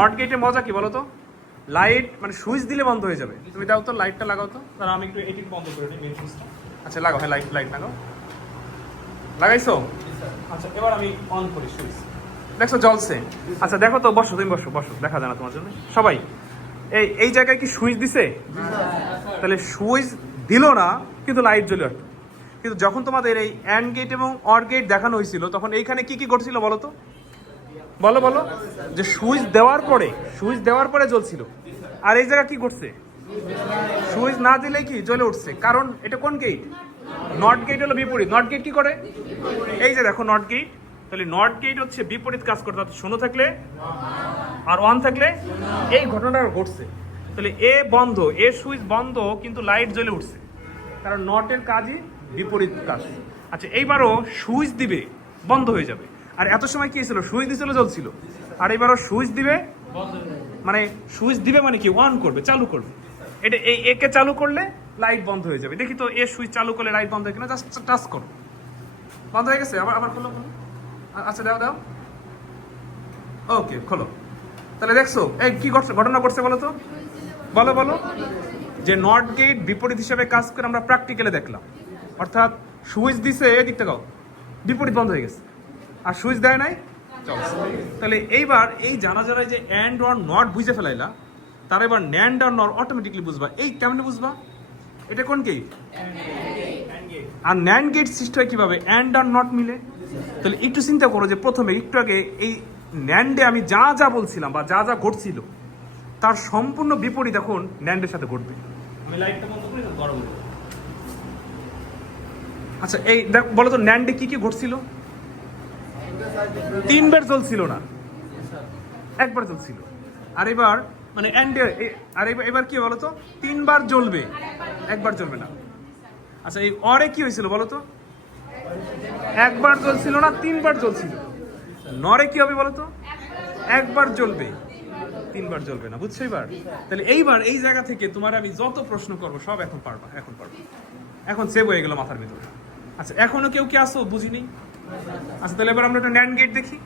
Not গেটের মজা কি বলো তো লাইট মানে সুইচ দিলে বন্ধ হয়ে যাবে। তুমি দাও তো লাইটটা লাগাও তো। তাহলে আমি একটু এটি বন্ধ করে নিই মেন সুইচটা আচ্ছা লাগাও হ্যাঁ লাইট লাইট লাগাও। লাগাইছো? আচ্ছা এবার আমি অন করি সুইচ দেখছ জ্বলছে আচ্ছা দেখো তো বসো তুমি বসো বসো দেখা যায় না তোমার জন্য। সবাই এই এই জায়গায় কি সুইচ দিছে? তাহলে সুইচ দিল না কিন্তু লাইট জ্বলে কিন্তু যখন তোমাদের এই অ্যান্ড গেট এবং অর গেট দেখানো হয়েছিল তখন এইখানে কি কি ঘটছিল বলো তো? বলো বলো। যে সুইচ দেওয়ার পরে, সুইচ দেওয়ার পরে জ্বলছিল। আর এই জায়গা কি ঘটছে? সুইচ না দিলে কি জ্বলে উঠছে? কারণ এটা কোন গেট নট গেট হলো বিপরীত। নট গেট কি করে? এই যে দেখো নট গেট তাহলে নট গেট হচ্ছে বিপরীত কাজ করতে অর্থাৎ শূন্য থাকলে আর অন থাকলে এই ঘটনাটা ঘটছে। তাহলে এ বন্ধ, এ সুইচ বন্ধ, কিন্তু লাইট জ্বলে উঠছে। কারণ নটের কাজই বিপরীত কাজ। আচ্ছা এইবারও সুইচ দিবে, বন্ধ হয়ে যাবে। আর এত সময় কি ছিল সুইচ দিছিল জ্বলছিল। আর এবারও সুইচ দিবে? মানে সুইচ দিবে মানে কি? অন করবে, চালু করবে। এটা এই একে চালু করলে লাইট বন্ধ হয়ে যাবে। দেখি তো এ সুইচ চালু করলে লাইট বন্ধ হয় কিনা? জাস্ট টাচ করো। বন্ধ হয়ে গেছে? আবার আবার খোলো আচ্ছা দাও দাও। ওকে, খোলো। তাহলে দেখছ, এই কি ঘটনা ঘটছে বলো তো? বলো বলো। যে নট গেট বিপরীত হিসাবে কাজ করে আমরা প্র্যাকটিক্যালে দেখলাম। অর্থাৎ সুইচ দিছে, এদিক থেকে। বিপরীত বন্ধ হয়ে গেছে। আর সুইচ দেয় নাই? তাহলে এইবার এই জানা যারা যে অ্যান্ড অর নট বুঝে ফেলাইলা তার এবার ন্যান্ড আর নট অটোমেটিকলি বুঝবা। এই কেমনে বুঝবা? এটা কোন গেট আর ন্যান্ড গেট সৃষ্টি হয় কীভাবে? অ্যান্ড আর নট মিলে? তাহলে একটু চিন্তা করো যে প্রথমে একটু আগে এই ন্যান্ডে আমি যা যা বলছিলাম বা যা যা ঘটছিল তার সম্পূর্ণ বিপরীত এখন ন্যান্ডের সাথে ঘটবে। আচ্ছা এই দেখ বলো তো ন্যান্ডে কি কি ঘটছিল? তিনবার জ্বলছিল না। একবার জ্বলছিল। আর এবার মানে অ্যান্ডে আর এবার কি বলতো? তিনবার জ্বলবে। একবার জ্বলবে না। আচ্ছা এই অরে কি হয়েছিল বলো তো একবার জ্বলছিল না, তিনবার জ্বলছিল। নরে কি হবে বলো তো একবার জ্বলবে। তিনবার জ্বলবে না, বুঝছ এবার? তাহলে এইবার এই জায়গা থেকে তোমার আমি যত প্রশ্ন করব, সব এখন পারবা এখন পারবা। এখন সেভ হয়ে গেল মাথার ভিতরে। আচ্ছা এখনও কেউ কি আসো বুঝিনি? আচ্ছা তাহলে এবার আমরা একটা ন্যান্ড গেট দেখি।